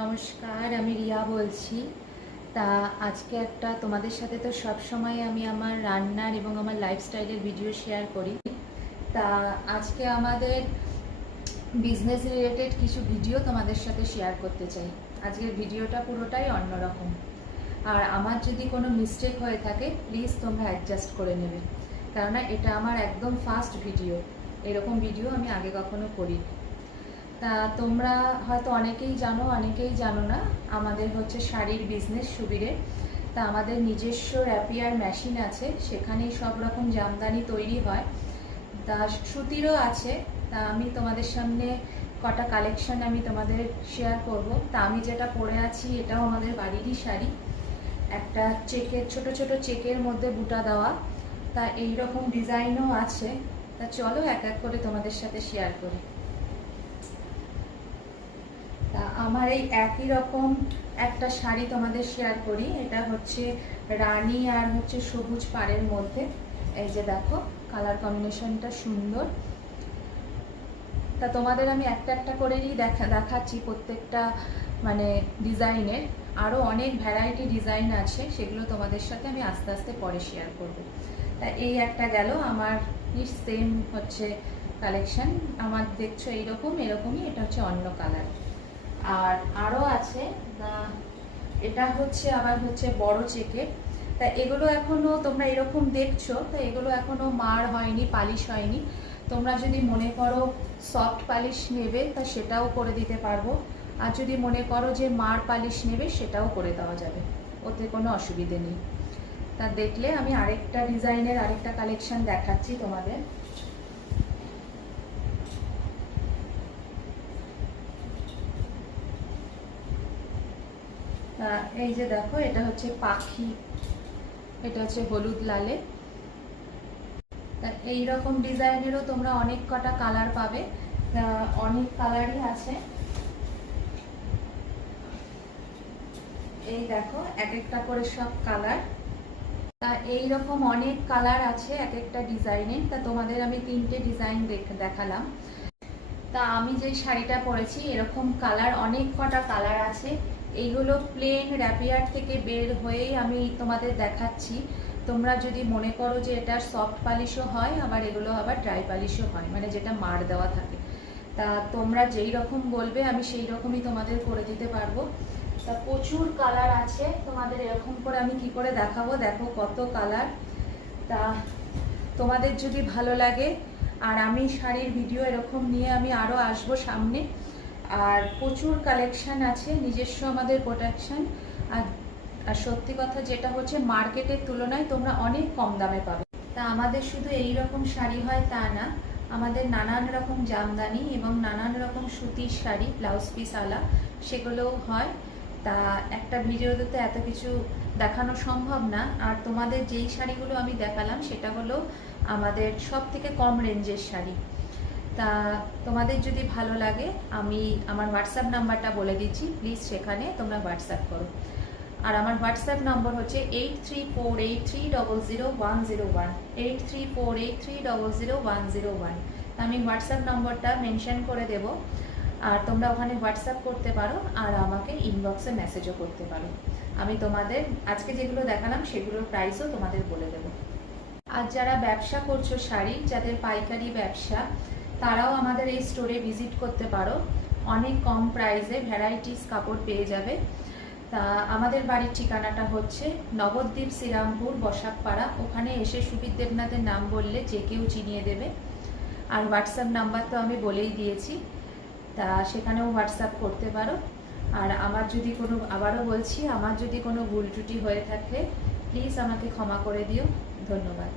নমস্কার, আমি রিয়া বলছি। তা আজকে একটা তোমাদের সাথে তো সব সময় আমি আমার রান্নার এবং আমার লাইফস্টাইলের ভিডিও শেয়ার করি। তা আজকে আমাদের বিজনেস রিলেটেড কিছু ভিডিও তোমাদের সাথে শেয়ার করতে চাই। আজকের ভিডিওটা পুরোটাই অন্যরকম, আর আমার যদি কোনো মিস্টেক হয়ে থাকে প্লিজ তোমরা অ্যাডজাস্ট করে নেবে, কেননা এটা আমার একদম ফার্স্ট ভিডিও। এরকম ভিডিও আমি আগে কখনো করিনি। তা তোমরা হয়তো অনেকেই জানো, অনেকেই জানো না, আমাদের হচ্ছে শাড়ির বিজনেস সুবিরে। তা আমাদের নিজস্ব র্যাপিয়ার মেশিন আছে, সেখানেই সব রকম জামদানি তৈরি হয়। তা সুতিরও আছে। তা আমি তোমাদের সামনে কটা কালেকশন আমি তোমাদের শেয়ার করব। তা আমি যেটা পরে আছি এটাও আমাদের বাড়িরই শাড়ি, একটা চেকের ছোট ছোট চেকের মধ্যে বুটা দেওয়া। তা এই রকম ডিজাইনও আছে। তা চলো এক এক করে তোমাদের সাথে শেয়ার করি। তা আমার এই একই রকম একটা শাড়ি তোমাদের শেয়ার করি। এটা হচ্ছে রানী আর হচ্ছে সবুজ পাড়ের মধ্যে। এই যে দেখো, কালার কম্বিনেশনটা সুন্দর। তা তোমাদের আমি একটা একটা করেই দেখাচ্ছি প্রত্যেকটা মানে ডিজাইনের। আরও অনেক ভ্যারাইটি ডিজাইন আছে, সেগুলো তোমাদের সাথে আমি আস্তে আস্তে পরে শেয়ার করব। তা এই একটা গেল আমার সেম হচ্ছে কালেকশন। আমার দেখছো এরকমই, এটা হচ্ছে অন্য কালার। আর আরও আছে, এটা হচ্ছে আবার হচ্ছে বড় চেকের। তা এগুলো এখনো তোমরা এরকম দেখছো, তা এগুলো এখনো মার হয়নি, পালিশ হয়নি। তোমরা যদি মনে করো সফট পালিশ নেবে তা সেটাও করে দিতে পারবো, আর যদি মনে করো যে মার পালিশ নেবে সেটাও করে দেওয়া যাবে, ওতে কোনো অসুবিধে নেই। তা দেখলে আমি আরেকটা ডিজাইনের আরেকটা কালেকশন দেখাচ্ছি তোমাদের। এই যে দেখো, এটা হচ্ছে পাখি, এটা হচ্ছে হলুদ লালে। এইরকম ডিজাইনেরও তোমরা অনেক কটা কালার পাবে, অনেক কালারই আছে। এই দেখো এক একটা করে সব কালার। তা এইরকম অনেক কালার আছে এক একটা ডিজাইনের। তা তোমাদের আমি 3টে ডিজাইন দেখালাম। তা আমি যে শাড়িটা পরেছি এরকম কালার অনেক কটা কালার আছে। এইগুলো প্লেন র্যাপিয়ার থেকে বের হয়েই আমি তোমাদের দেখাচ্ছি। তোমরা যদি মনে করো যে এটা সফট পালিশও হয়, আবার এগুলো আবার ড্রাই পালিশও হয়, মানে যেটা মার দেওয়া থাকে। তা তোমরা যেই রকম বলবে আমি সেই রকমই তোমাদের করে দিতে পারবো। তা প্রচুর কালার আছে, তোমাদের এরকম করে আমি কি করে দেখাবো, দেখো কত কালার। তা তোমাদের যদি ভালো লাগে, আর আমি শাড়ির ভিডিও এরকম নিয়ে আমি আরও আসবো সামনে। আর প্রচুর কালেকশান আছে, নিজস্ব আমাদের প্রোডাকশান। আর সত্যি কথা যেটা হচ্ছে মার্কেটের তুলনায় তোমরা অনেক কম দামে পাবে। তা আমাদের শুধু এই রকম শাড়ি হয় তা না, আমাদের নানান রকম জামদানি এবং নানান রকম সুতির শাড়ি ব্লাউজ পিস আলা সেগুলোও হয়। তা একটা ভিডিওতে তো এত কিছু দেখানো সম্ভব না। আর তোমাদের যেই শাড়িগুলো আমি দেখালাম সেটা হলো আমাদের সব থেকে কম রেঞ্জের শাড়ি। তা তোমাদের যদি ভালো লাগে আমি আমার হোয়াটসঅ্যাপ নাম্বারটা বলে দিচ্ছি, প্লিজ সেখানে তোমরা হোয়াটসঅ্যাপ করো। আর আমার হোয়াটসঅ্যাপ নম্বর হচ্ছে 8348300101, 8348300101। আমি হোয়াটসঅ্যাপ নম্বরটা মেনশন করে দেব, আর তোমরা ওখানে হোয়াটসঅ্যাপ করতে পারো, আর আমাকে ইনবক্সে মেসেজও করতে পারো। আমি তোমাদের আজকে যেগুলো দেখালাম সেগুলোর প্রাইসও তোমাদের বলে দেবো। আর যারা ব্যবসা করছো শাড়ি, যাদের পাইকারি ব্যবসা, তারাও আমাদের এই স্টোরে ভিজিট করতে পারো। অনেক কম প্রাইসে ভ্যারাইটিস কাপড় পেয়ে যাবে। তা আমাদের বাড়ির ঠিকানাটা হচ্ছে নবদ্বীপ, শ্রীরামপুর, বসাকপাড়া। ওখানে এসে সুবীর দেবনাথের নাম বললে যে কেউ চিনিয়ে দেবে। আর হোয়াটসঅ্যাপ নাম্বার তো আমি বলেই দিয়েছি, তা সেখানেও হোয়াটসঅ্যাপ করতে পারো। আর আমার যদি কোনো, আবারও বলছি, আমার যদি কোনো ভুল ত্রুটি হয়ে থাকে প্লিজ আমাকে ক্ষমা করে দিও। ধন্যবাদ।